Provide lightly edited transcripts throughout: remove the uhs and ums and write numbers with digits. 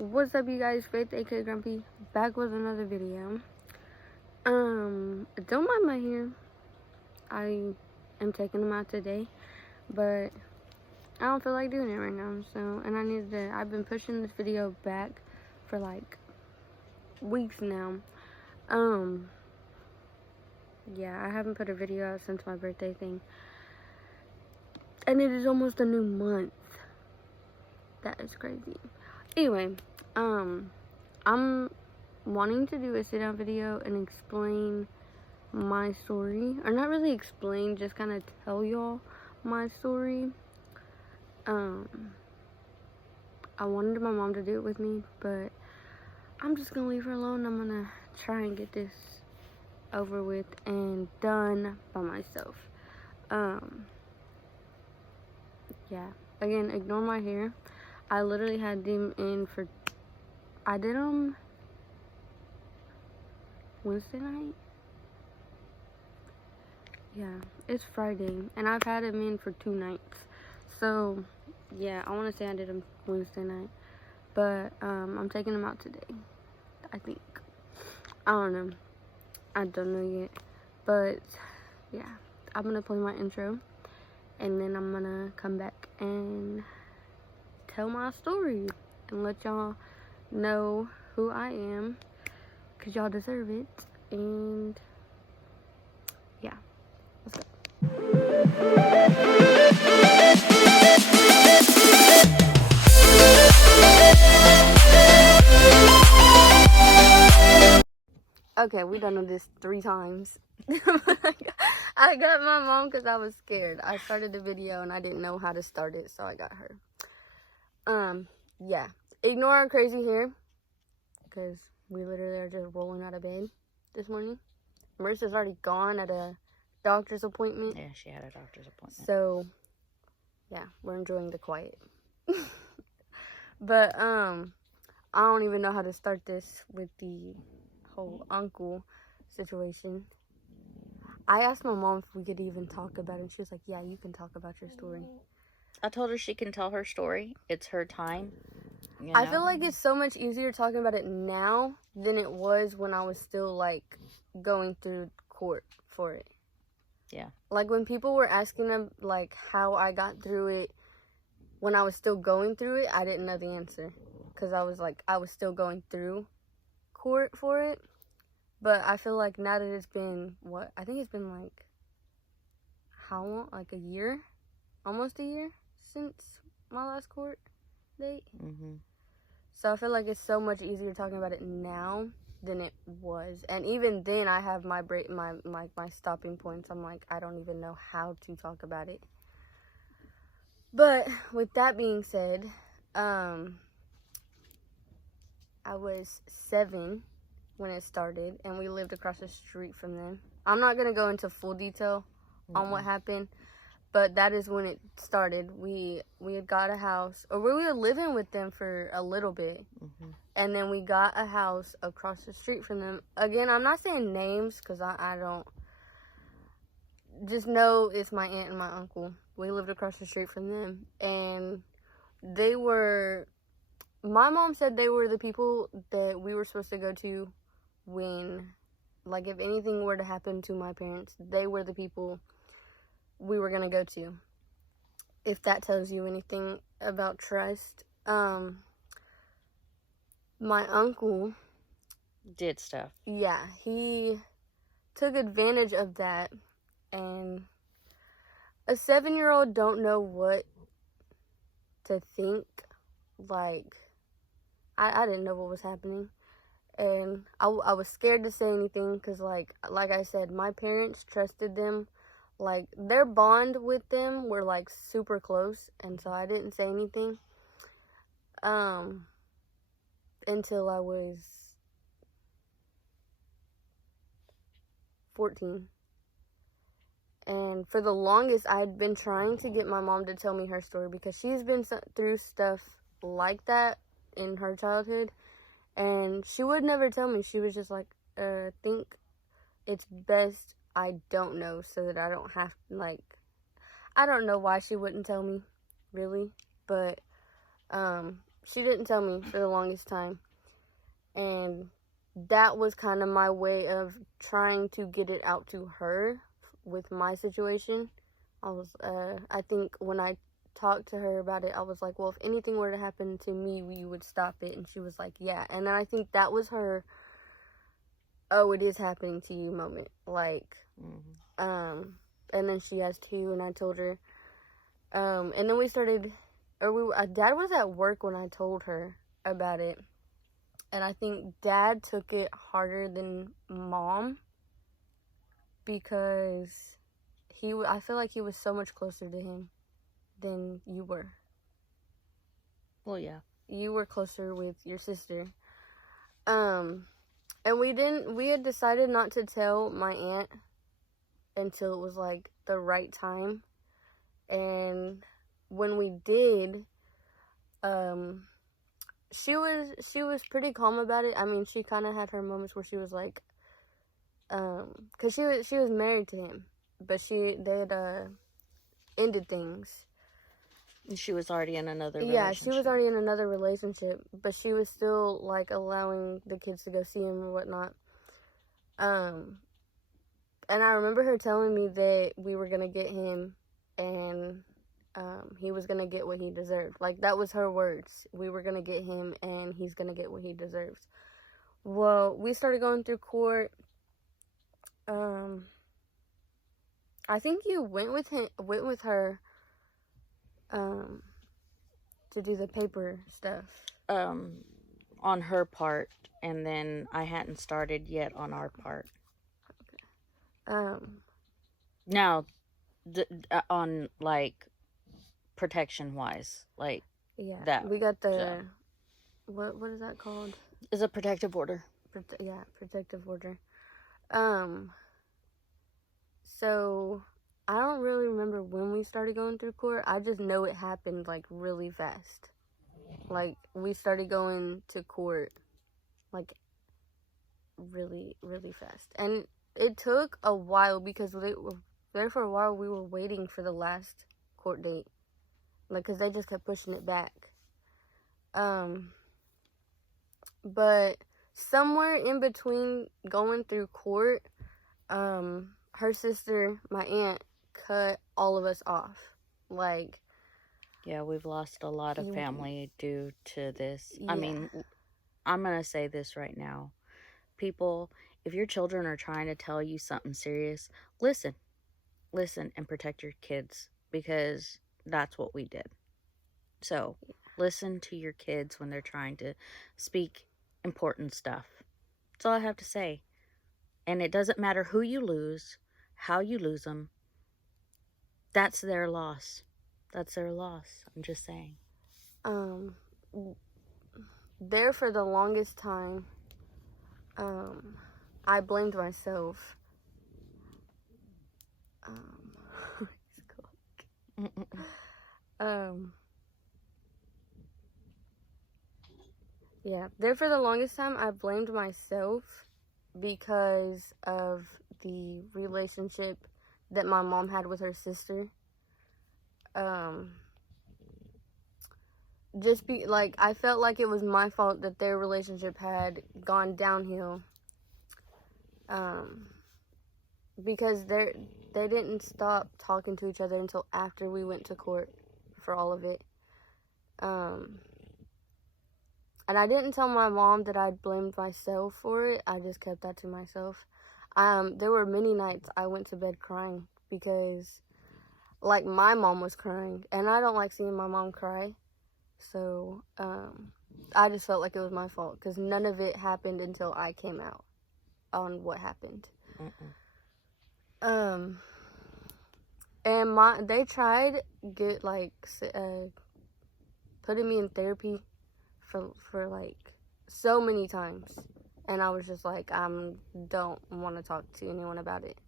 What's up, you guys? Faith, aka Grumpy, back with another video. Don't mind my hair. I am taking them out today, but I don't feel like doing it right now. So, and I've been pushing this video back for like weeks now. Yeah, I haven't put a video out since my birthday thing, and it is almost a new month. That is crazy. Anyway, I'm wanting to do a sit down video and explain my story, or not really explain, just kind of tell y'all my story. I wanted my mom to do it with me, but I'm just gonna leave her alone. I'm gonna try and get this over with and done by myself. Yeah, again, ignore my hair. I literally had them in for, I did them Wednesday night. Yeah, it's Friday, and I've had them in for 2 nights. So, yeah, I want to say I did them Wednesday night, but I'm taking them out today, I think. I don't know. I don't know yet, but yeah, I'm gonna play my intro, and then I'm gonna come back and tell my story and let y'all know who I am, because y'all deserve it. And yeah, let's go. Okay, we done with this 3 times. I got my mom because I was scared. I started the video and I didn't know how to start it, so I got her. Yeah. Ignore our crazy hair, because we literally are just rolling out of bed this morning. Marissa's already gone at a doctor's appointment. Yeah, she had a doctor's appointment. So, yeah, we're enjoying the quiet. But, I don't even know how to start this with the whole uncle situation. I asked my mom if we could even talk about it, and she was like, yeah, you can talk about your story. I told her she can tell her story. It's her time. You know? I feel like it's so much easier talking about it now than it was when I was still, like, going through court for it. Yeah. Like, when people were asking them, like, how I got through it when I was still going through it, I didn't know the answer. Because I was still going through court for it. But I feel like now that it's been, I think it's been, like, how long? Like, a year? Almost a year since my last court date. Mm-hmm. So I feel like it's so much easier talking about it now than it was. And even then, I have my stopping points. I'm like, I don't even know how to talk about it. But with that being said, I was 7 when it started, and we lived across the street from them. I'm not gonna go into full detail on what happened, but that is when it started. We had got a house, or we were living with them for a little bit, and then we got a house across the street from them. Again, I'm not saying names because I don't. Just know it's my aunt and my uncle. We lived across the street from them, and they were. My mom said they were the people that we were supposed to go to when, like, if anything were to happen to my parents, they were the people we were gonna go to. If that tells you anything about trust. My uncle Did stuff. Yeah, he took advantage of that, and a 7-year-old don't know what to think. Like, I didn't know what was happening, and I was scared to say anything because, like I said, my parents trusted them. Like, their bond with them were, like, super close, and so I didn't say anything until I was 14. And for the longest, I had been trying to get my mom to tell me her story because she's been through stuff like that in her childhood, and she would never tell me. She was just like, think it's best I don't know so that I don't have to, like, I don't know why she wouldn't tell me, really, but she didn't tell me for the longest time. And that was kind of my way of trying to get it out to her with my situation. I think when I talked to her about it, I was like, well, if anything were to happen to me, you would stop it. And she was like, yeah. And then I think that was her, oh, it is happening to you moment. Like, and then she has two, and I told her. And then we started, Dad was at work when I told her about it. And I think Dad took it harder than Mom because I feel like he was so much closer to him than you were. Well, yeah. You were closer with your sister. And we had decided not to tell my aunt until it was like the right time. And when we did, she was pretty calm about it. I mean, she kind of had her moments where she was like, cause she was married to him, but they had ended things. She was already in another relationship. Yeah, she was already in another relationship, but she was still like allowing the kids to go see him or whatnot. And I remember her telling me that we were gonna get him, and he was gonna get what he deserved. Like, that was her words. We were gonna get him, and he's gonna get what he deserves. Well, we started going through court. I think you went with her, to do the paper stuff. On her part, and then I hadn't started yet on our part. Okay. Now, on like protection wise, like Yeah, that. we got the what is that called? Is a protective order. Protective order. So I don't really remember when we started going through court. I just know it happened like really fast. Like, we started going to court like really, really fast. And it took a while because there for a while we were waiting for the last court date. Like, because they just kept pushing it back. But somewhere in between going through court, her sister, my aunt, cut all of us off. Like, yeah, we've lost a lot of family due to this. Yeah. I mean, I'm going to say this right now. People, if your children are trying to tell you something serious, listen and protect your kids, because that's what we did. So listen to your kids when they're trying to speak important stuff. That's all I have to say. And it doesn't matter who you lose, how you lose them. That's their loss. That's their loss. I'm just saying. There for the longest time, I blamed myself. Yeah, there for the longest time, I blamed myself because of the relationship that my mom had with her sister. I felt like it was my fault that their relationship had gone downhill. Because they didn't stop talking to each other until after we went to court for all of it. And I didn't tell my mom that I'd blamed myself for it. I just kept that to myself. There were many nights I went to bed crying because, like, my mom was crying. And I don't like seeing my mom cry. So, I just felt like it was my fault because none of it happened until I came out on what happened. And they tried putting me in therapy for like so many times, and I was just like, I don't want to talk to anyone about it,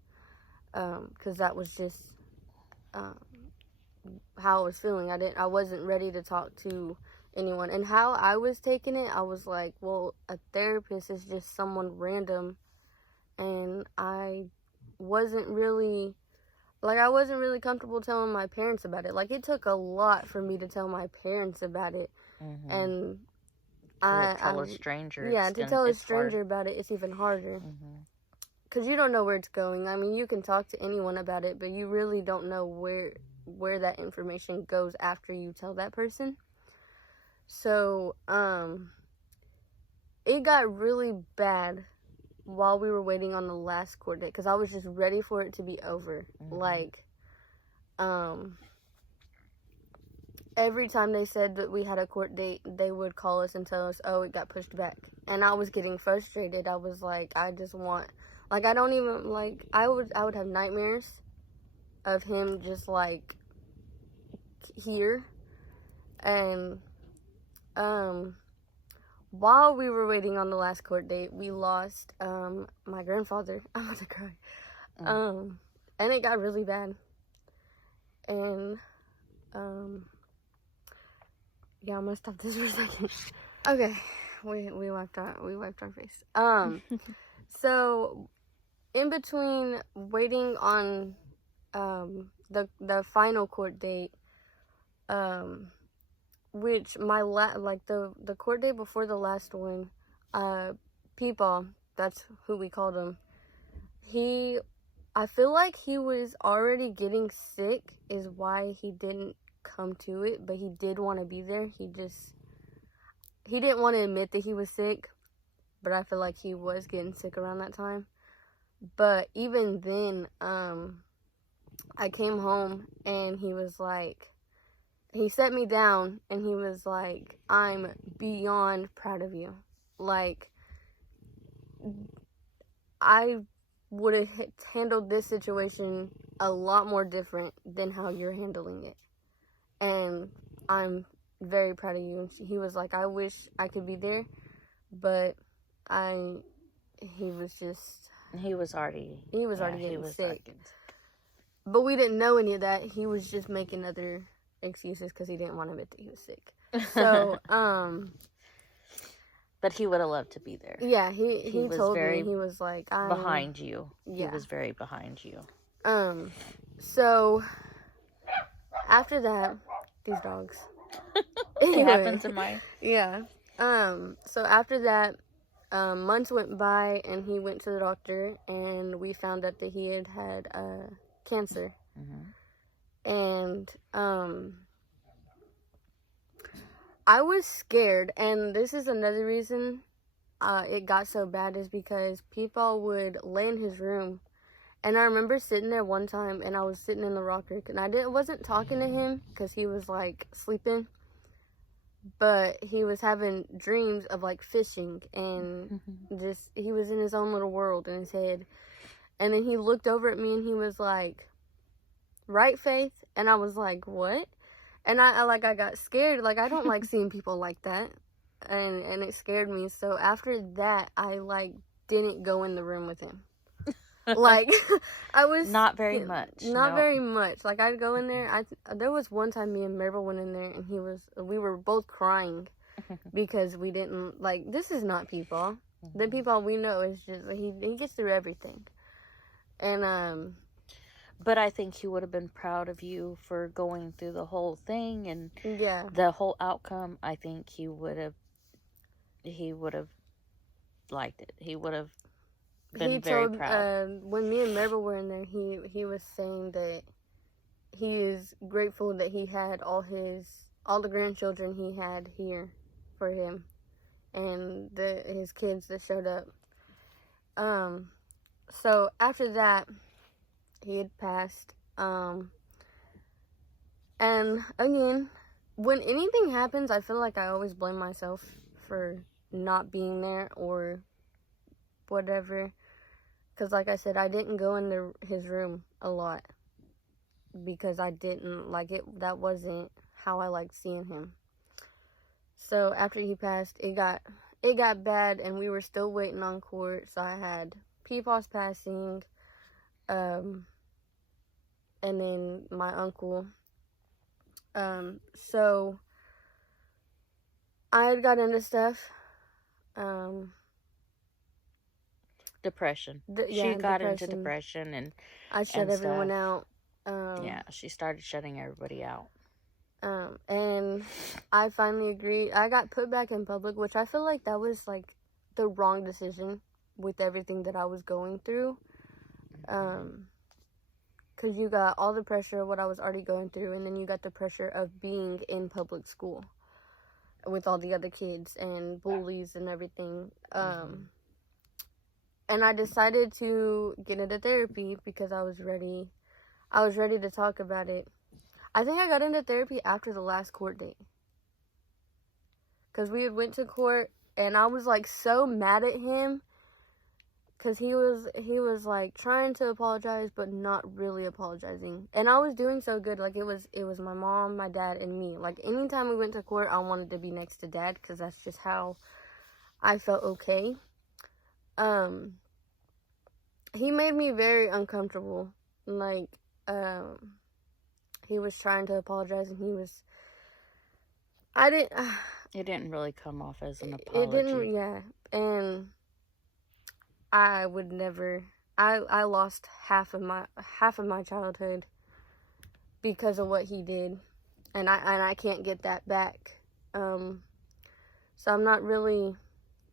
because that was just how I was feeling. I wasn't ready to talk to anyone, and how I was taking it, I was like, well, a therapist is just someone random, and I wasn't really comfortable telling my parents about it. Like, it took a lot for me to tell my parents about it. Mm-hmm. And to tell a stranger. Yeah, to tell a it's stranger hard. about it, it's even harder. Mm-hmm. Because you don't know where it's going. I mean, you can talk to anyone about it, but you really don't know where that information goes after you tell that person. So, it got really bad while we were waiting on the last court date, because I was just ready for it to be over. Mm-hmm. Like, every time they said that we had a court date, they would call us and tell us, oh, it got pushed back. And I was getting frustrated. I was like, I just want, like, I don't even, like, I would have nightmares of him just, like, here. And, while we were waiting on the last court date, we lost, my grandfather. I'm about to cry. And it got really bad. And, yeah, I'm gonna stop this for a second. Okay, we wiped our face. So in between waiting on the final court date, which the court date before the last one, Peepaw, that's who we called him. I feel like he was already getting sick, is why he didn't come to it, but he did want to be there. He didn't want to admit that he was sick, but I feel like he was getting sick around that time. But even then, I came home and he was like, he set me down and he was like, I'm beyond proud of you. Like, I would have handled this situation a lot more different than how you're handling it. And I'm very proud of you. And he was like, I wish I could be there, but he was already getting sick. But we didn't know any of that. He was just making other excuses because he didn't want to admit that he was sick. So, but he would have loved to be there. Yeah, he told me, he was like, behind you. Yeah. He was very behind you. So after that, these dogs. It happened to mine. Yeah. So after that, months went by and he went to the doctor and we found out that he had cancer. Mm-hmm. And I was scared, and this is another reason it got so bad, is because people would lay in his room. And I remember sitting there one time, and I was sitting in the rocker, and I wasn't talking to him because he was like sleeping, but he was having dreams of like fishing, and just he was in his own little world in his head. And then he looked over at me and he was like, "Right, Faith?" And I was like, "What?" And I got scared. Like, I don't like seeing people like that, and it scared me. So after that, I like didn't go in the room with him. Like, I was not very much. Very much. Like, I'd go in there. There was one time me and Maribel went in there, and we were both crying because we didn't, like, this is not people. The people we know is just, he gets through everything. And but I think he would have been proud of you for going through the whole thing and yeah, the whole outcome. I think he would have liked it. He would have been very proud. When me and Maribel were in there, he was saying that he is grateful that he had all the grandchildren he had here for him, and his kids that showed up. So after that, he had passed. And again, when anything happens, I feel like I always blame myself for not being there or whatever. Because like I said, I didn't go into his room a lot because I didn't like it. That wasn't how I liked seeing him. So after he passed, it got bad, and we were still waiting on court. So I had Peepaw's passing, and then my uncle. So I had got into stuff. Depression. She got into depression, and I shut everyone out. Yeah, she started shutting everybody out. And I finally agreed. I got put back in public, which I feel like that was like the wrong decision with everything that I was going through. Because you got all the pressure of what I was already going through, and then you got the pressure of being in public school with all the other kids and bullies and everything. And I decided to get into therapy because I was ready. I was ready to talk about it. I think I got into therapy after the last court date. Because we had went to court, and I was, like, so mad at him. Because he was, like, trying to apologize, but not really apologizing. And I was doing so good. Like, it was my mom, my dad, and me. Like, anytime we went to court, I wanted to be next to Dad, because that's just how I felt okay. He made me very uncomfortable. Like, he was trying to apologize, and It didn't really come off as an apology. It didn't, yeah. And I would never, I lost half of my childhood because of what he did, and I can't get that back. So I'm not really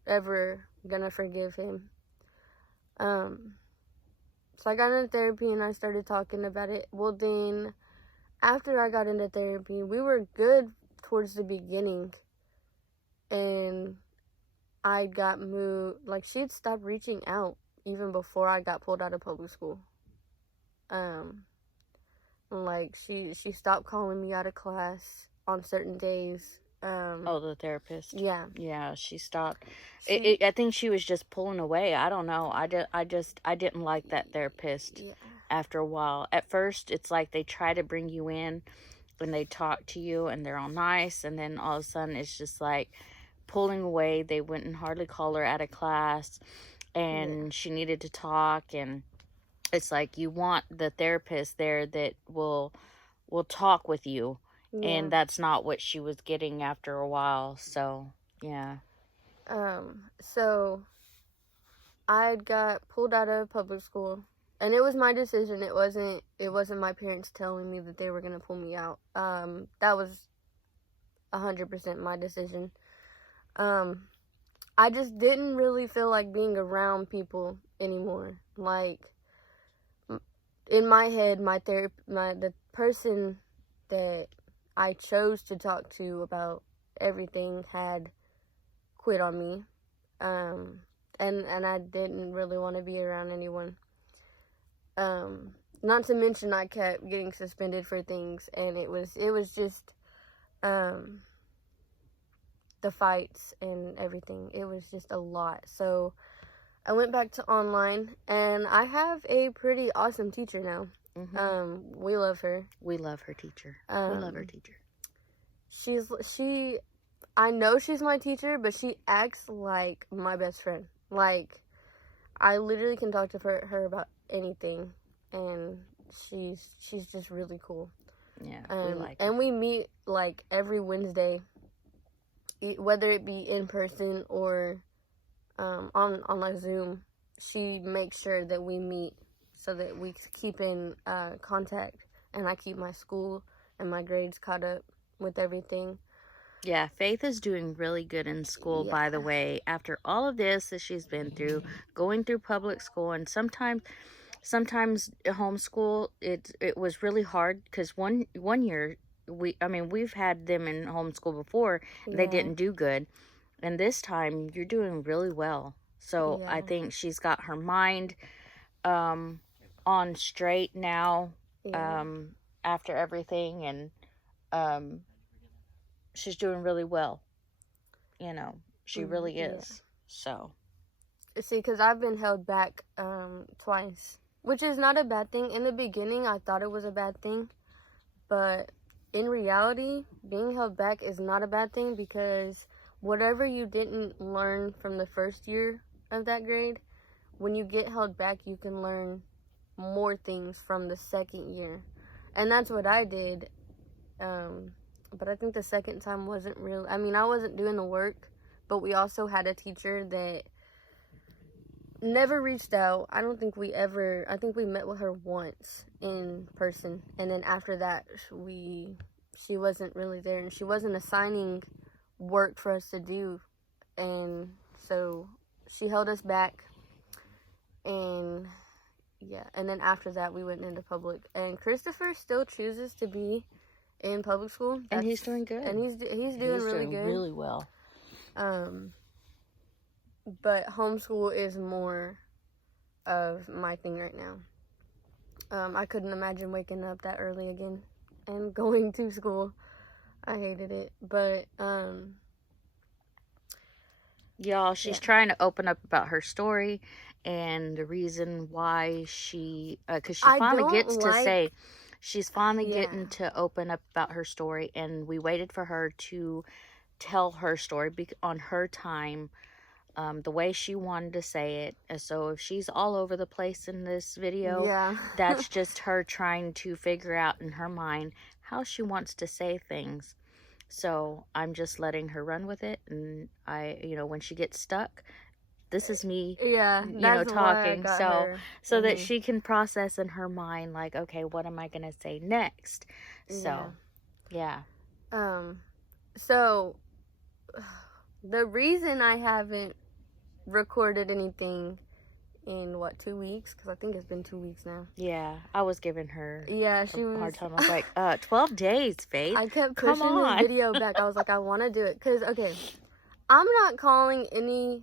ever gonna forgive him. So I got into therapy, and I started talking about it. Well, then, after I got into therapy, we were good towards the beginning, and I got moved. Like, she'd stopped reaching out even before I got pulled out of public school. Like, she stopped calling me out of class on certain days. The therapist. Yeah. Yeah, she stopped. I think she was just pulling away. I don't know. I didn't like that therapist. Yeah. After a while, at first, it's like they try to bring you in, and they talk to you, and they're all nice, and then all of a sudden, it's just like pulling away. They wouldn't hardly call her out of class, and she needed to talk, and it's like you want the therapist there that will talk with you. Yeah. And that's not what she was getting after a while. So, yeah. So I got pulled out of public school, and it was my decision. It wasn't my parents telling me that they were gonna pull me out. That was 100% my decision. I just didn't really feel like being around people anymore. Like, in my head, the person that I chose to talk to about everything had quit on me. And I didn't really want to be around anyone. Not to mention I kept getting suspended for things, and it was just the fights and everything. It was just a lot. So I went back to online, and I have a pretty awesome teacher now. Mm-hmm. We love her. We love her teacher. We love her teacher. I know she's my teacher, but she acts like my best friend. Like, I literally can talk to her about anything, and she's just really cool. Yeah, we like her. And we meet like every Wednesday, whether it be in person or on like Zoom. She makes sure that we meet so that we keep in contact, and I keep my school and my grades caught up with everything. Yeah, Faith is doing really good in school, by the way, after all of this that she's been through, going through public school, and sometimes homeschool, it was really hard, because one year, we've had them in homeschool before, they didn't do good, and this time, you're doing really well. So, I think she's got her mind on straight now, after everything, and she's doing really well. You know, she really is. So. See, because I've been held back twice, which is not a bad thing. In the beginning, I thought it was a bad thing, but in reality, being held back is not a bad thing, because whatever you didn't learn from the first year of that grade, when you get held back, you can learn more things from the second year. And that's what I did. But I think the second time wasn't real. I mean, I wasn't doing the work, but we also had a teacher that never reached out. I think we met with her once in person. And then after that, she wasn't really there, and she wasn't assigning work for us to do, and so she held us back. And yeah, and then after that we went into public, and Christopher still chooses to be in public school, and he's doing good, and he's doing really good, really well. But homeschool is more of my thing right now. I couldn't imagine waking up that early again and going to school. I hated it. But y'all, she's trying to open up about her story and the reason why she, because she finally gets to say, she's finally getting to open up about her story, and we waited for her to tell her story on her time, the way she wanted to say it. And so if she's all over the place in this video, that's just her trying to figure out in her mind how she wants to say things. So I'm just letting her run with it, and when she gets stuck, this is me, talking, so that she can process in her mind, like, okay, what am I gonna say next? So, yeah. So the reason I haven't recorded anything in 2 weeks, because I think it's been 2 weeks now. Yeah, I was giving her she was hard time. I was like, 12 days, Faith. I kept pushing the video back. I was like, I want to do it, because okay, I'm not calling any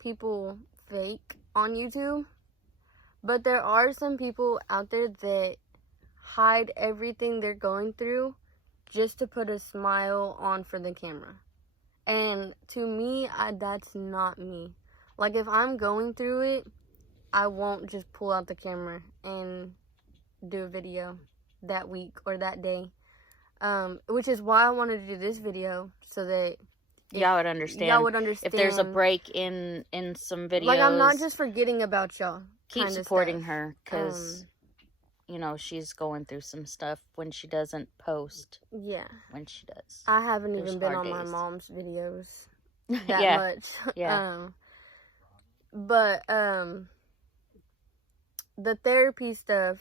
people fake on YouTube, but there are some people out there that hide everything they're going through just to put a smile on for the camera. And to me, that's not me. Like, if I'm going through it, I won't just pull out the camera and do a video that week or that day. Which is why I wanted to do this video, so that y'all would understand. If there's a break in some videos. Like, I'm not just forgetting about y'all. Keep supporting her, because, she's going through some stuff when she doesn't post. Yeah. When she does. I haven't even been on my mom's videos that much. Yeah. But the therapy stuff,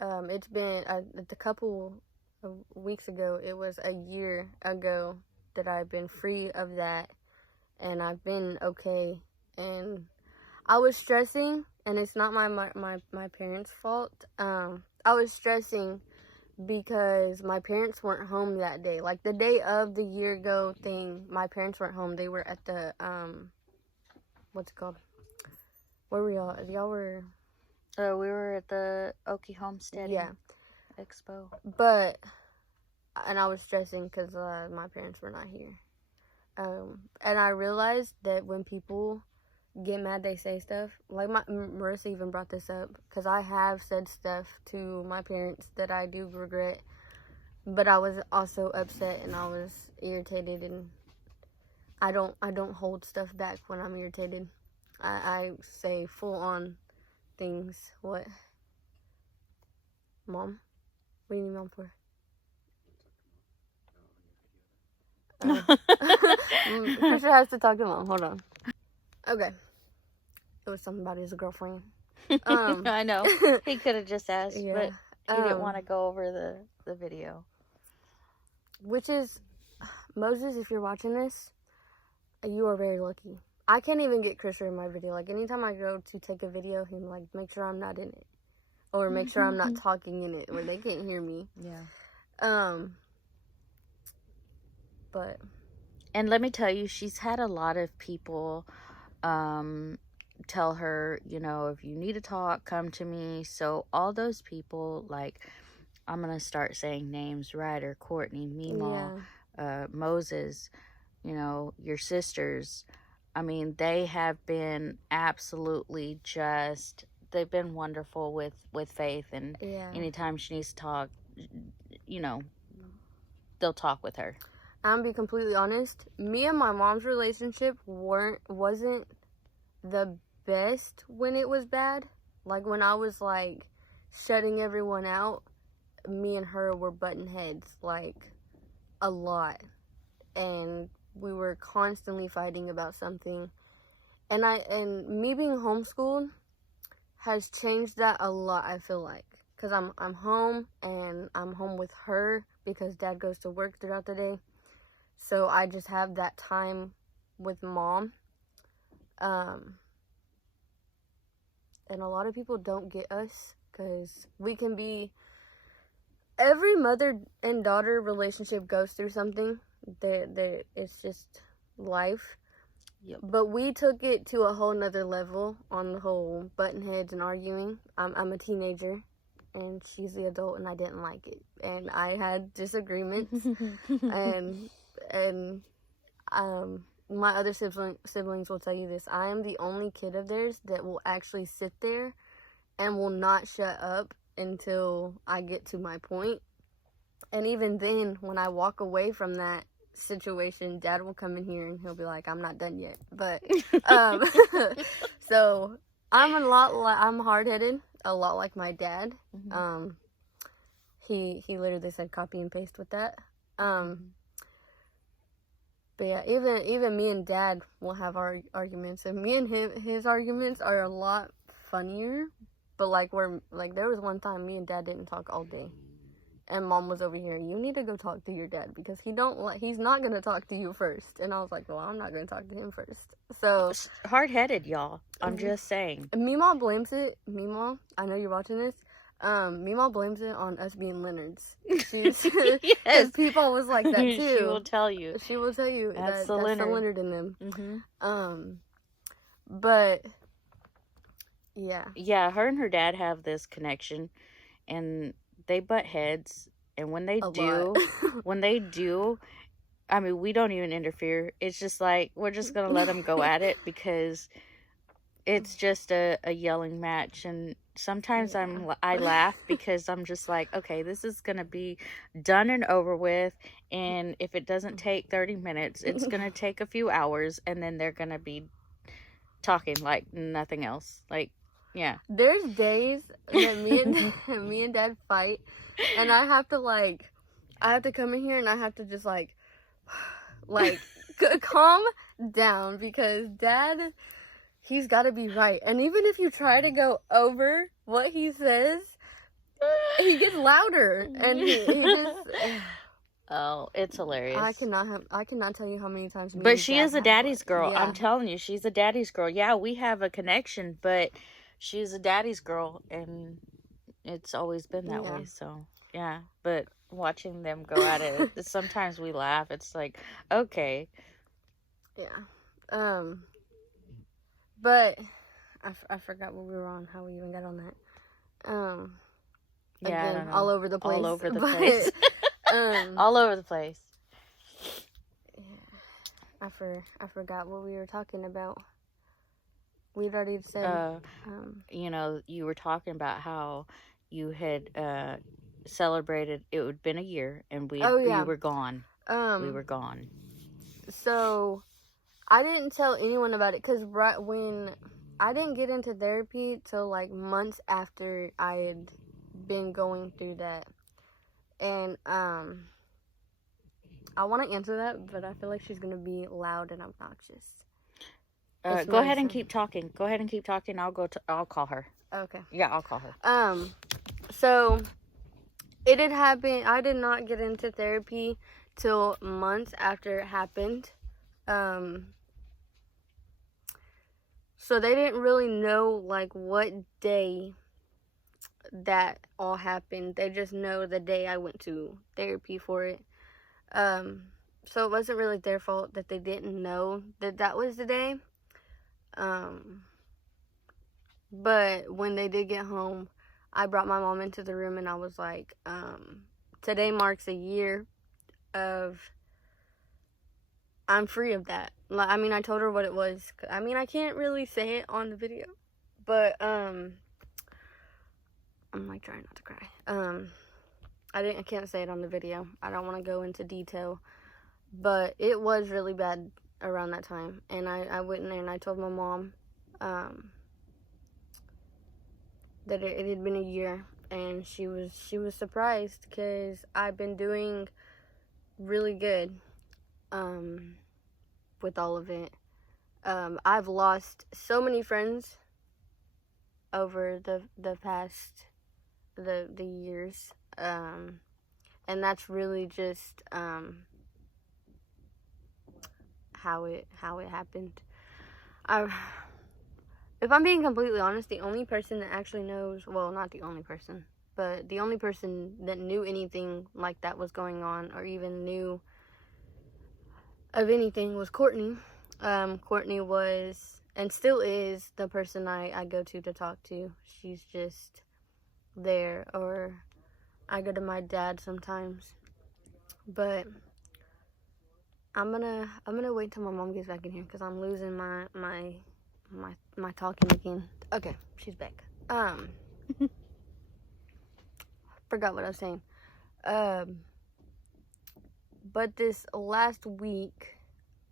it's been a couple of weeks ago. It was a year ago that I've been free of that, and I've been okay. And I was stressing, and it's not my parents' fault. I was stressing because my parents weren't home that day. Like, the day of the year ago thing, my parents weren't home. They were at the what's it called? Where were y'all? Y'all were. We were at the Okie Homestead Expo. And I was stressing because my parents were not here. And I realized that when people get mad, they say stuff. Like, Marissa even brought this up, because I have said stuff to my parents that I do regret. But I was also upset, and I was irritated, and I don't hold stuff back when I'm irritated. I say full on things. What? Mom? What do you need Mom for? Christian has to talk to Mom. Hold on. Okay. It was something about his girlfriend. I know. He could have just asked, but he didn't want to go over the video. Which is, Moses, if you're watching this, you are very lucky. I can't even get Christian in my video. Like, anytime I go to take a video, he's like, make sure I'm not in it. Or make sure I'm not talking in it, where they can't hear me. Yeah. But. And let me tell you, she's had a lot of people tell her, if you need to talk, come to me. So all those people, like, I'm going to start saying names, Ryder, Courtney, Meemaw, Moses, your sisters. I mean, they have been absolutely they've been wonderful with Faith. And anytime she needs to talk, they'll talk with her. I'm gonna be completely honest. Me and my mom's relationship wasn't the best when it was bad. Like, when I was, shutting everyone out, me and her were butting heads, a lot. And we were constantly fighting about something. And me being homeschooled has changed that a lot, I feel like. Because I'm home, and I'm home with her because Dad goes to work throughout the day. So I just have that time with Mom. And a lot of people don't get us because we can be... Every mother and daughter relationship goes through something. It's just life. Yep. But we took it to a whole nother level on the whole button heads and arguing. I'm a teenager, and she's the adult, and I didn't like it. And I had disagreements. and my other siblings will tell you this. I am the only kid of theirs that will actually sit there and will not shut up until I get to my point. And even then, when I walk away from that situation, Dad will come in here and he'll be like, I'm not done yet. But so I'm hard-headed, a lot like my dad. Mm-hmm. He literally said copy and paste with that. But yeah, even me and Dad will have our arguments, and me and his arguments are a lot funnier. But there was one time me and Dad didn't talk all day, and Mom was over here. You need to go talk to your dad because he's not gonna talk to you first. And I was like, well, I'm not gonna talk to him first. So hard-headed, y'all. I'm just saying. Meemaw blames it. Meemaw, I know you're watching this. Meemaw blames it on us being Leonards. Yes, people was like that too. She will tell you. She will tell you That's the that's the Leonard. Leonard in them. Mm-hmm. But yeah. Yeah, her and her dad have this connection, and they butt heads. And when they do, I mean, we don't even interfere. It's just like, we're just gonna let them go at it because it's just a yelling match. And sometimes I laugh because I'm just like, okay, this is gonna be done and over with. And if it doesn't take 30 minutes, it's gonna take a few hours, and then they're gonna be talking like nothing else. Like, yeah. There's days that me and Dad fight, and I have to come in here and I have to just calm down because Dad, he's got to be right. And even if you try to go over what he says, he gets louder, and he just. Oh, it's hilarious. I cannot tell you how many times. But she is a daddy's girl. Yeah. I'm telling you, she's a daddy's girl. Yeah, we have a connection, but she's a daddy's girl, and it's always been that way. So yeah, but watching them go at it, sometimes we laugh. It's like, okay. Yeah. But I forgot what we were on. How we even got on that. Yeah, again, I don't know. all over the place. All over the place. All over the place. Yeah, I forgot what we were talking about. We'd already said. You were talking about how you had celebrated. It had been a year, and we were gone. We were gone. So I didn't tell anyone about it because right when I didn't get into therapy till months after I had been going through that. And I want to answer that, but I feel like she's gonna be loud and obnoxious. Go ahead and keep talking. I'll call her. Okay. Yeah, I'll call her. So it had happened. I did not get into therapy till months after it happened. So they didn't really know what day that all happened. They just know the day I went to therapy for it. So it wasn't really their fault that they didn't know that was the day. But when they did get home, I brought my mom into the room and I was like, today marks a year of I'm free of that. I mean, I told her what it was. I mean, I can't really say it on the video, but I'm trying not to cry. I can't say it on the video. I don't want to go into detail, but it was really bad around that time. And I went in there and I told my mom that it had been a year, and she was surprised because I've been doing really good with all of it. I've lost so many friends over the past the years. and that's really just how it happened. I, if I'm being completely honest, the only person that actually knows, well, not the only person, but the only person that knew anything like that was going on, or even knew of anything, was Courtney. Courtney was, and still is, the person I go to talk to. She's just there, or I go to my dad sometimes. But I'm gonna wait till my mom gets back in here, because I'm losing my talking again. Okay, she's back. Forgot what I was saying. But this last week,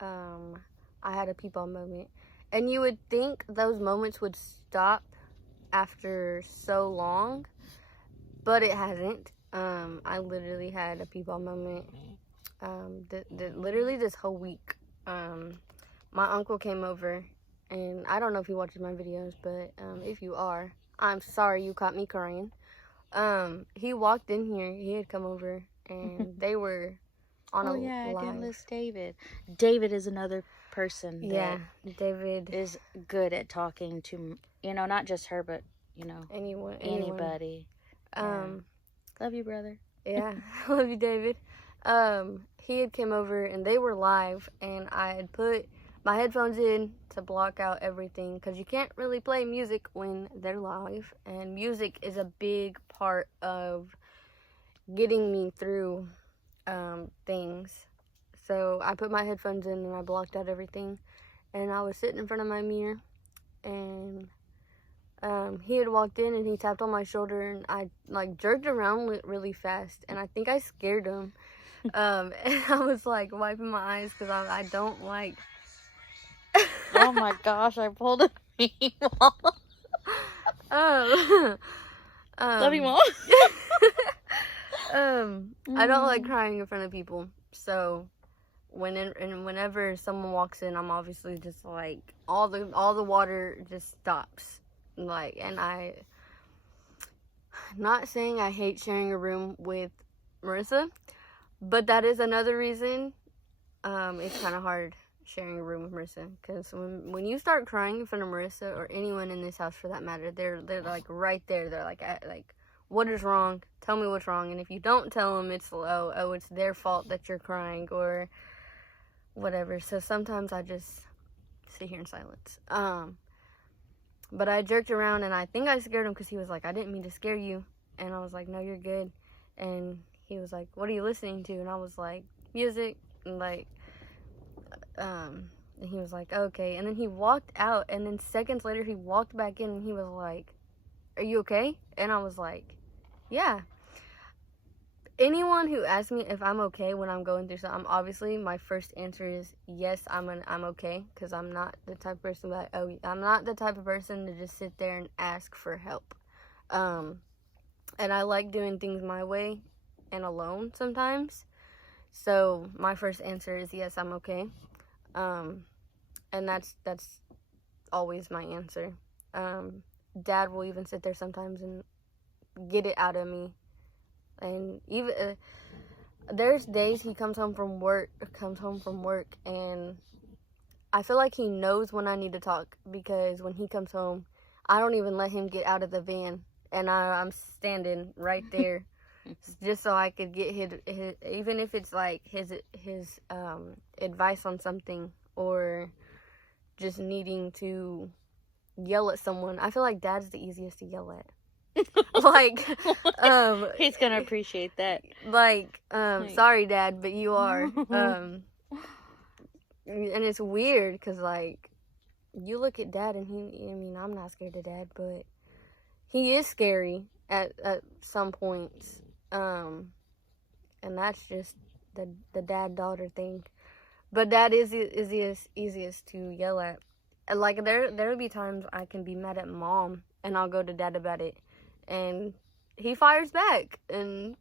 I had a people moment, and you would think those moments would stop after so long, but it hasn't. I literally had a people moment. Literally this whole week. My uncle came over, and I don't know if he watches my videos, but if you are, I'm sorry you caught me crying. He walked in here. He had come over, and they were on Oh a yeah, I live. didn't list David. David is another person Yeah, that David. is good at talking to, not just her, but Anyone. anybody. Love you, brother. Yeah, love you, David. He had came over, and they were live, and I had put my headphones in to block out everything, because you can't really play music when they're live, and music is a big part of getting me through things. So I put my headphones in, and I blocked out everything, and I was sitting in front of my mirror, and he had walked in, and he tapped on my shoulder, and I jerked around really fast, and I think I scared him. And I was wiping my eyes, because I don't like. Oh my gosh, I pulled a meatball. Love you, Mom. I don't like crying in front of people, so whenever someone walks in, I'm obviously just all the water just stops, and I, not saying I hate sharing a room with Marissa, but that is another reason it's kind of hard sharing a room with Marissa, because when you start crying in front of Marissa, or anyone in this house for that matter, they're right there. They're what is wrong? Tell me what's wrong. And if you don't tell them, it's it's their fault that you're crying, or whatever. So sometimes I just sit here in silence. But I jerked around, and I think I scared him, because he was like, I didn't mean to scare you. And I was like, no, you're good. And he was like, what are you listening to? And I was like, music. And and he was like, okay. And then he walked out, and then seconds later he walked back in, and he was like, are you okay? And I was like, yeah. Anyone who asks me if I'm okay when I'm going through something, obviously my first answer is yes, I'm okay, because I'm not the type of person I'm not the type of person to just sit there and ask for help. And I like doing things my way and alone sometimes. So my first answer is yes, I'm okay. And that's always my answer. Dad will even sit there sometimes and get it out of me. And even there's days he comes home from work, and I feel like he knows when I need to talk, because when he comes home, I don't even let him get out of the van, and I'm standing right there just so I could get his even if it's his advice on something, or just needing to yell at someone. I feel like Dad's the easiest to yell at. He's gonna appreciate that. Sorry, Dad, but you are. And it's weird, because you look at Dad, and I'm not scared of Dad, but he is scary at some points. And that's just the dad-daughter thing. But Dad is the easiest to yell at. And there'll be times I can be mad at Mom, and I'll go to Dad about it, and he fires back. And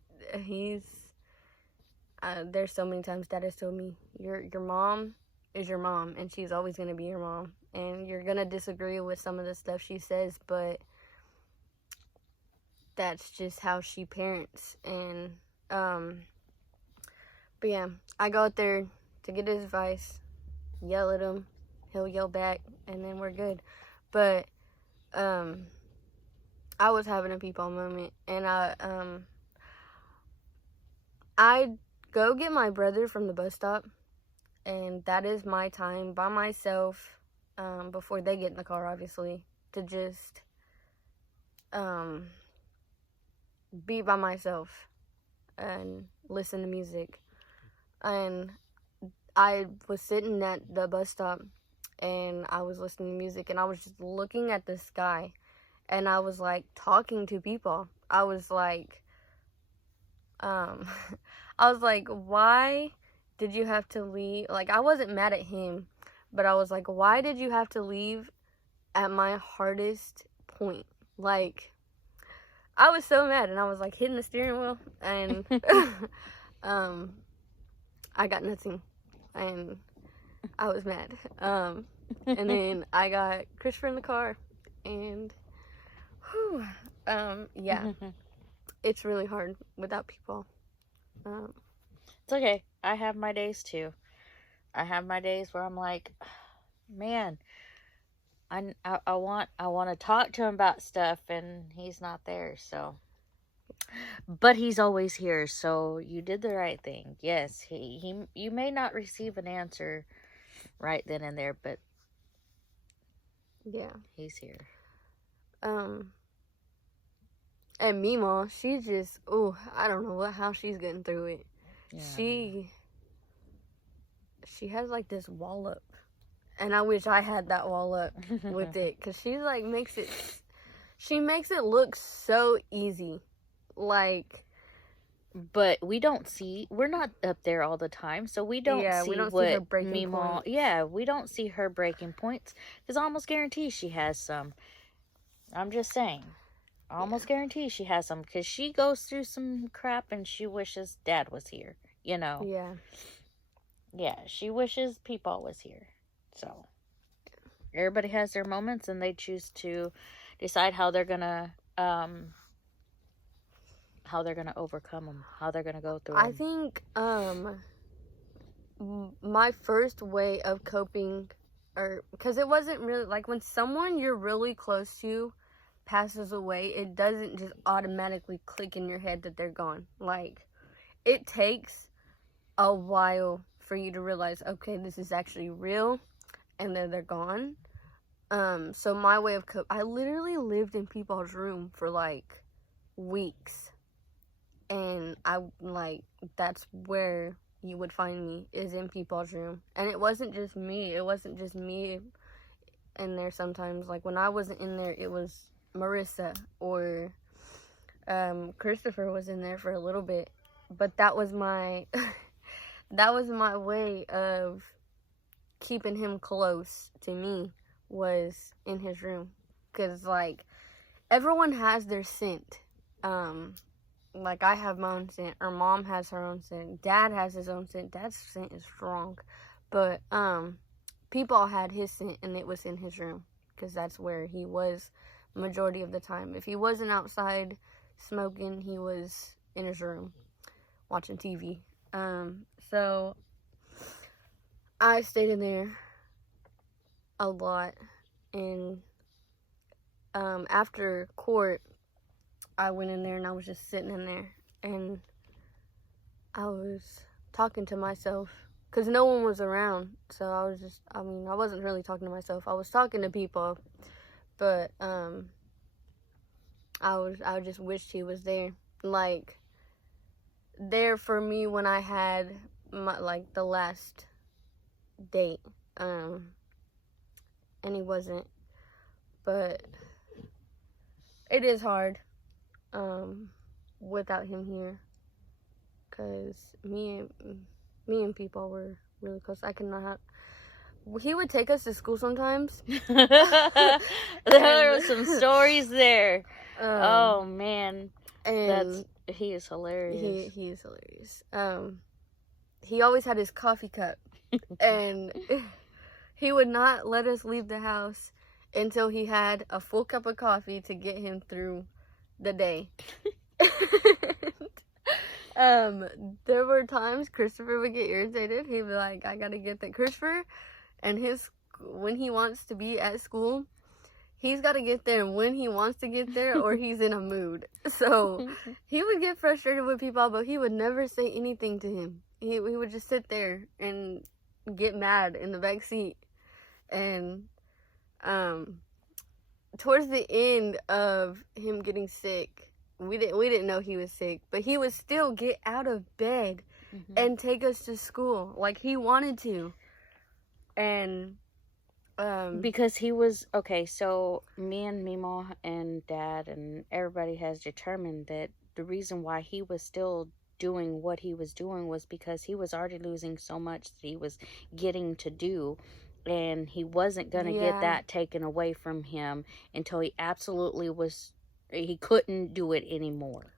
there's so many times Dad has told me, your mom is your mom, and she's always gonna be your mom, and you're gonna disagree with some of the stuff she says, but that's just how she parents. And But yeah, I go out there to get his advice, yell at him, he'll yell back, and then we're good. But I was having a peepaw moment, and I go get my brother from the bus stop, and that is my time by myself, before they get in the car, obviously, to just be by myself and listen to music. And I was sitting at the bus stop, and I was listening to music, and I was just looking at the sky, and I was like talking to people. I was like, why did you have to leave? Like, I wasn't mad at him, but I was like, why did you have to leave at my hardest point? Like, I was so mad, and I was like hitting the steering wheel, and I got nothing, and I was mad. And then I got Christopher in the car, and yeah, it's really hard without people. It's okay. I have my days too. I have my days where I'm like, man, I want to talk to him about stuff, and he's not there. So, but he's always here. So you did the right thing. Yes, you may not receive an answer right then and there, but yeah, he's here. And Mima, she just, I don't know how she's getting through it. Yeah. She has like this wall up, and I wish I had that wall up with it, because she like makes it look so easy, like. But we're not up there all the time, so we don't see her breaking points. Yeah, we don't see her breaking points, because I almost guarantee she has some. I'm just saying. I almost guarantee she has some, because she goes through some crap and she wishes Dad was here, you know? Yeah. Yeah, she wishes Peepaw was here. So, everybody has their moments, and they choose to decide how they're gonna overcome them, how they're gonna go through them. I think my first way of coping, because it wasn't really like when someone you're really close to passes away, it doesn't just automatically click in your head that they're gone. Like, it takes a while for you to realize, okay, this is actually real, and then they're gone. So my way of I literally lived in Peepaw's room for like weeks, and that's where you would find me, is in Peepaw's room. And it wasn't just me in there sometimes. Like, when I wasn't in there, it was Marissa or Christopher was in there for a little bit. But that was my way of keeping him close to me, was in his room. Because, like, everyone has their scent. Like, I have my own scent, or Mom has her own scent, Dad has his own scent. Dad's scent is strong. But Peepaw had his scent, and it was in his room, because that's where he was majority of the time. If he wasn't outside smoking, he was in his room watching TV. So I stayed in there a lot, and after court, I went in there, and I was just sitting in there, and I was talking to myself, because no one was around. So I wasn't really talking to myself. I was talking to people, but I just wished he was there, like, there for me when I had the last date, and he wasn't. But it is hard without him here, because me and people were really close. He would take us to school sometimes. There were some stories there. Oh man, and he is hilarious. He is hilarious. He always had his coffee cup, and he would not let us leave the house until he had a full cup of coffee to get him through the day. There were times Christopher would get irritated. He'd be like, I gotta get that. Christopher and when he wants to be at school, he's got to get there when he wants to get there or he's in a mood. So he would get frustrated with people, but he would never say anything to him. He would just sit there and get mad in the back seat. And towards the end of him getting sick, we didn't know he was sick, but he would still get out of bed and take us to school like he wanted to. And because he was okay, so me and Mimo and Dad and everybody has determined that the reason why he was still doing what he was doing was because he was already losing so much that he was getting to do, and he wasn't going to get that taken away from him until he couldn't do it anymore.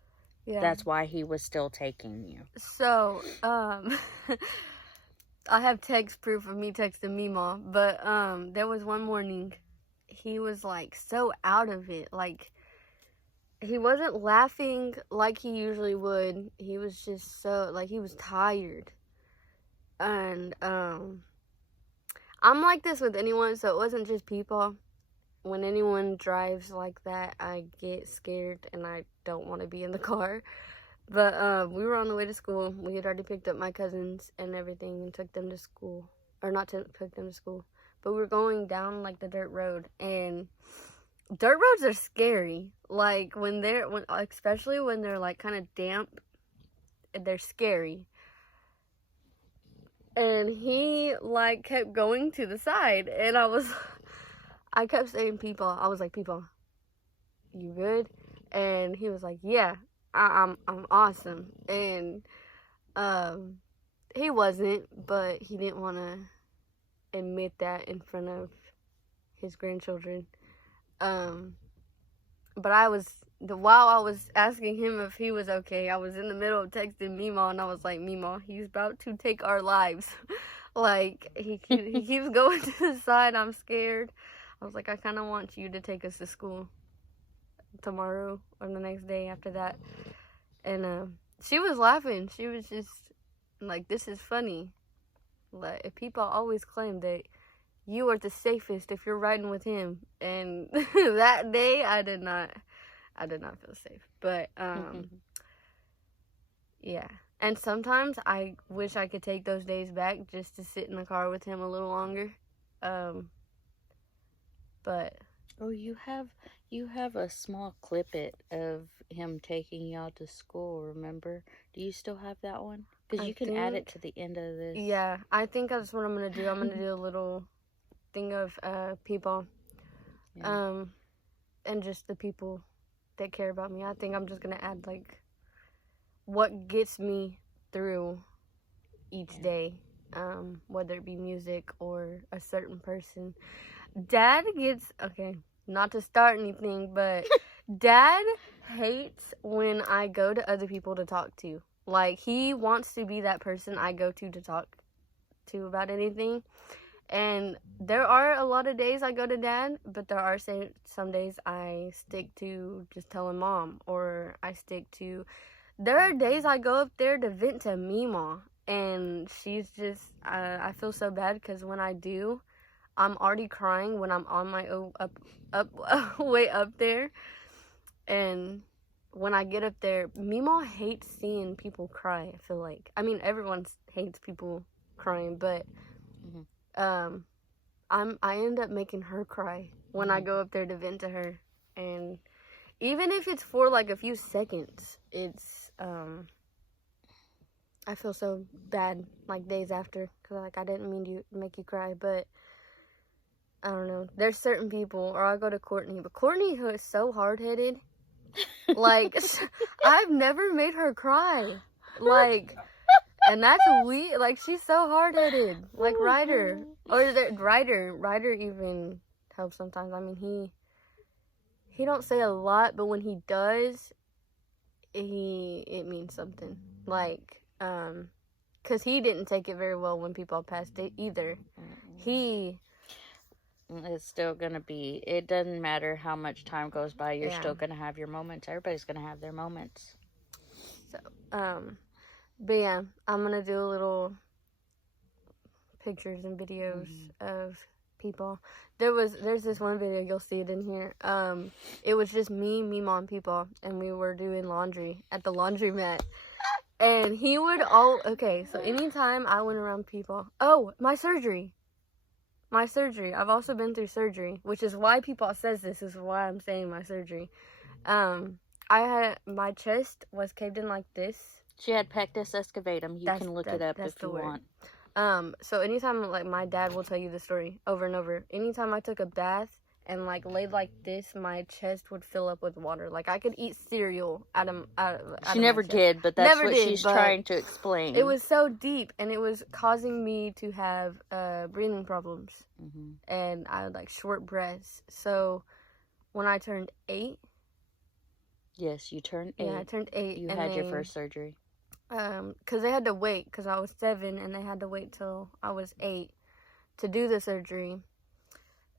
Yeah. That's why he was still taking you. So, I have text proof of me texting Mima, but there was one morning he was like so out of it. Like, he wasn't laughing like he usually would. He was just so, like, he was tired. And I'm like this with anyone, so it wasn't just people. When anyone drives like that, I get scared and I don't want to be in the car. But we were on the way to school. We had already picked up my cousins and everything and took them to school. Or not to took them to school. But we were going down like the dirt road. And dirt roads are scary. Like especially when they're like kind of damp, they're scary. And he like kept going to the side. And I kept saying, people. I was like, people, you good? And he was like, yeah. I'm awesome. And he wasn't, but he didn't want to admit that in front of his grandchildren. But while I was asking him if he was okay, I was in the middle of texting Mima, and I was like, Mima, he's about to take our lives. Like, he keeps going to the side. I'm scared. I was like, I kind of want you to take us to school tomorrow or the next day after that. And she was laughing. She was just like, this is funny. Like, people always claim that you are the safest if you're riding with him, and that day I did not feel safe. But yeah. And sometimes I wish I could take those days back just to sit in the car with him a little longer. But you have a small clippet of him taking y'all to school, remember? Do you still have that one? Because you can add it to the end of this. Yeah, I think that's what I'm going to do. I'm going to do a little thing of people. Yeah. And just the people that care about me. I think I'm just going to add, like, what gets me through each day. Whether it be music or a certain person. Dad gets... Okay, not to start anything, but Dad hates when I go to other people to talk to. Like, he wants to be that person I go to talk to about anything. And there are a lot of days I go to Dad, but there are some days I stick to just telling Mom, or I stick to... There are days I go up there to vent to Mima, and she's just... I feel so bad because when I do, I'm already crying when I'm on my way up there. And when I get up there, Mima hates seeing people cry, I feel like. I mean, everyone hates people crying, but I end up making her cry when I go up there to vent to her. And even if it's for like a few seconds, it's I feel so bad like days after, because like I didn't mean to make you cry, but I don't know. There's certain people, or I'll go to Courtney, but Courtney, who is so hard-headed, like, I've never made her cry. Like, and that's weird. Like, she's so hard-headed. Like, Ryder. Or Ryder even helps sometimes. I mean, he don't say a lot, but when he does, it means something. Like, because he didn't take it very well when people passed it either. It's still going to be, it doesn't matter how much time goes by, you're still going to have your moments. Everybody's going to have their moments. So, But yeah, I'm gonna do a little pictures and videos of people. There's this one video, you'll see it in here. It was just me, mom, people, and we were doing laundry at the laundromat. And he would so anytime I went around people, my surgery. I've also been through surgery, which is why people says this is why I'm saying my surgery. My chest was caved in like this. She had pectus excavatum. You can look it up if you want. So anytime, like, my dad will tell you the story over and over. Anytime I took a bath and, like, laid like this, my chest would fill up with water. Like, I could eat cereal out of She never did, but that's what she's but trying to explain. It was so deep, and it was causing me to have breathing problems. And I had, like, short breaths. So when I turned 8... Yes, you turned 8. Yeah, I turned 8. You had your first surgery. Because they had to wait, because I was 7, and they had to wait till I was 8 to do the surgery.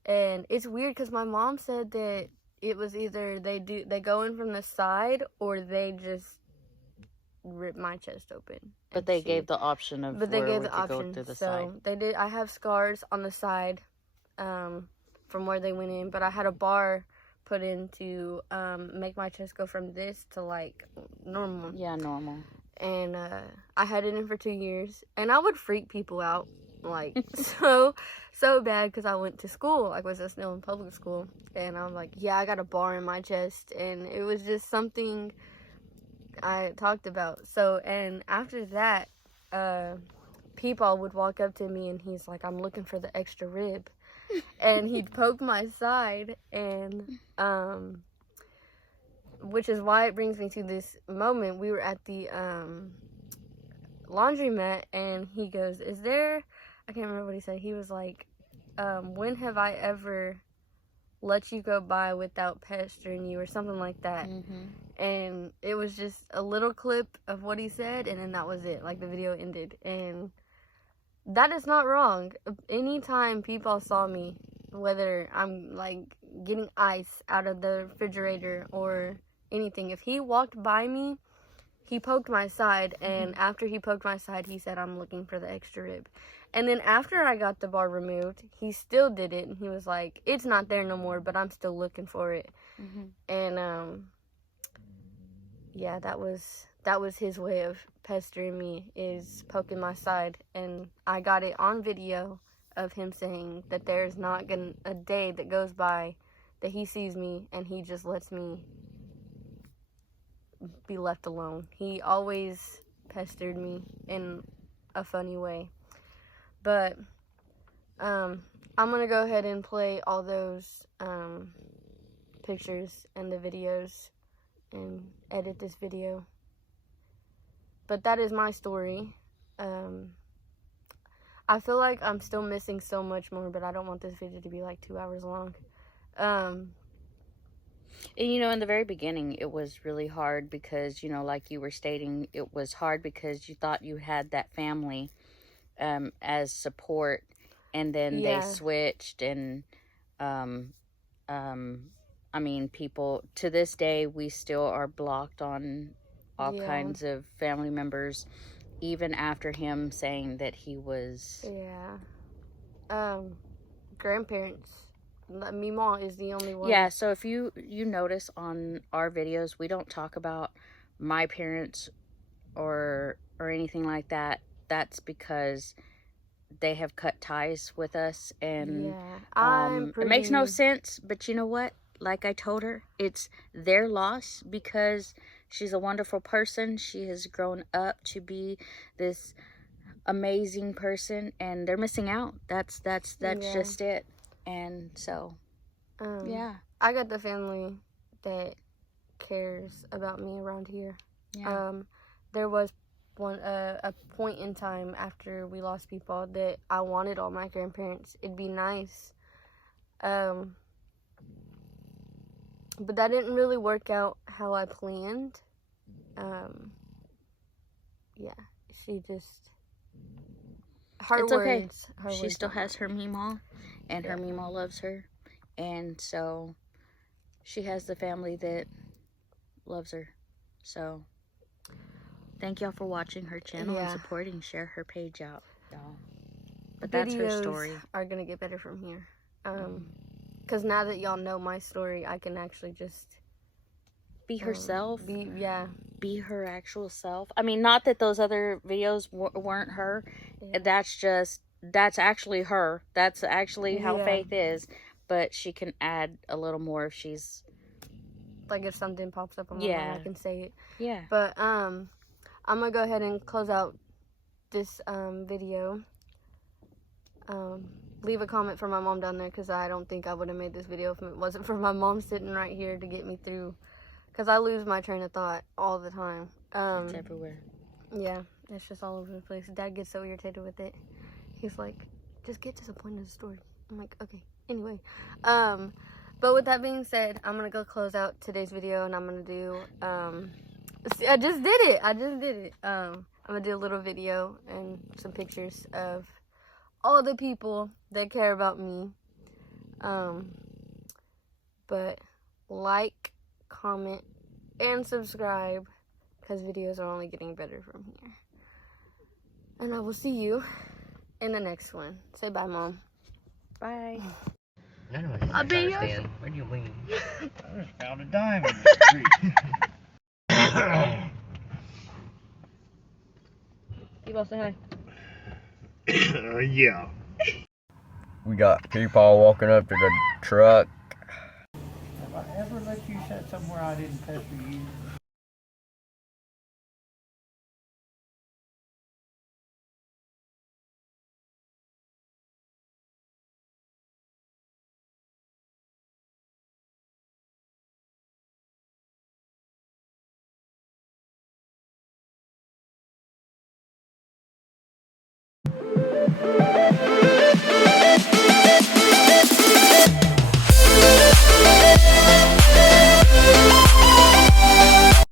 And it's weird, because my mom said that it was either they go in from the side, or they just rip my chest open. But they gave the option of go through the side. They did. I have scars on the side from where they went in, but I had a bar put in to make my chest go from this to, like, normal. Yeah, normal. And I had it in for 2 years, and I would freak people out, like, so bad, because I went to school. I was still in public school, and I'm like, yeah, I got a bar in my chest, and it was just something I talked about. So, and after that, people would walk up to me, and he's like, I'm looking for the extra rib, and he'd poke my side, and which is why it brings me to this moment. We were at the laundromat, and he goes, I can't remember what he said. He was like, when have I ever let you go by without pestering you, or something like that. And it was just a little clip of what he said, and then that was it. Like, the video ended. And that is not wrong. Anytime people saw me, whether I'm, like, getting ice out of the refrigerator or anything, if he walked by me, he poked my side, and after he poked my side, he said, I'm looking for the extra rib. And then after I got the bar removed, he still did it, and he was like, it's not there no more, but I'm still looking for it. And yeah, that was his way of pestering me, is poking my side. And I got it on video of him saying that there's not a day that goes by that he sees me and he just lets me be left alone. He always pestered me in a funny way. But I'm gonna go ahead and play all those pictures and the videos and edit this video. But that is my story. I feel like I'm still missing so much more, but I don't want this video to be like 2 hours long. And, you know, in the very beginning, it was really hard because, you know, like you were stating, it was hard because you thought you had that family as support, and then they switched, and I mean, people, to this day, we still are blocked on all kinds of family members, even after him saying that he was... grandparents. Mima is the only one. Yeah, so if you notice on our videos, we don't talk about my parents or anything like that. That's because they have cut ties with us, and it makes no sense, but you know what? Like I told her, it's their loss because she's a wonderful person. She has grown up to be this amazing person, and they're missing out. That's just it. And so, yeah. I got the family that cares about me around here. Yeah. There was a point in time after we lost people that I wanted all my grandparents. It'd be nice. But that didn't really work out how I planned. Yeah, she just... It's okay. She still has her Meemaw, and her Meemaw loves her. And so she has the family that loves her. So... Thank y'all for watching her channel and Yeah. supporting. Share her page out, y'all. But that's her Videos story. are gonna get better from here. Cause now that y'all know my story, I can actually just Be herself. be Her actual self. I mean, not that those other videos weren't her. Yeah. That's actually her. That's actually how Yeah. Faith is. But she can add a little more if she's... Like if something pops up on my mind, I can say it. Yeah. But I'm gonna go ahead and close out this video. Leave a comment for my mom down there, because I don't think I would have made this video if it wasn't for my mom sitting right here to get me through, because I lose my train of thought all the time. It's everywhere. Yeah, it's just all over the place. Dad gets so irritated with it. He's like, just get to the point of the story. I'm like, okay. Anyway, but with that being said, I'm gonna go close out today's video, and I'm gonna do I just did it. I'm gonna do a little video and some pictures of all the people that care about me. But like, comment, and subscribe, because videos are only getting better from here. And I will see you in the next one. Say bye, Mom. Bye. None of us I'll be yours. understand. Where do you lean? I just found a dime in the street. You both say hi. Yeah. We got people walking up to the truck. Have I ever let you sit somewhere I didn't pester you?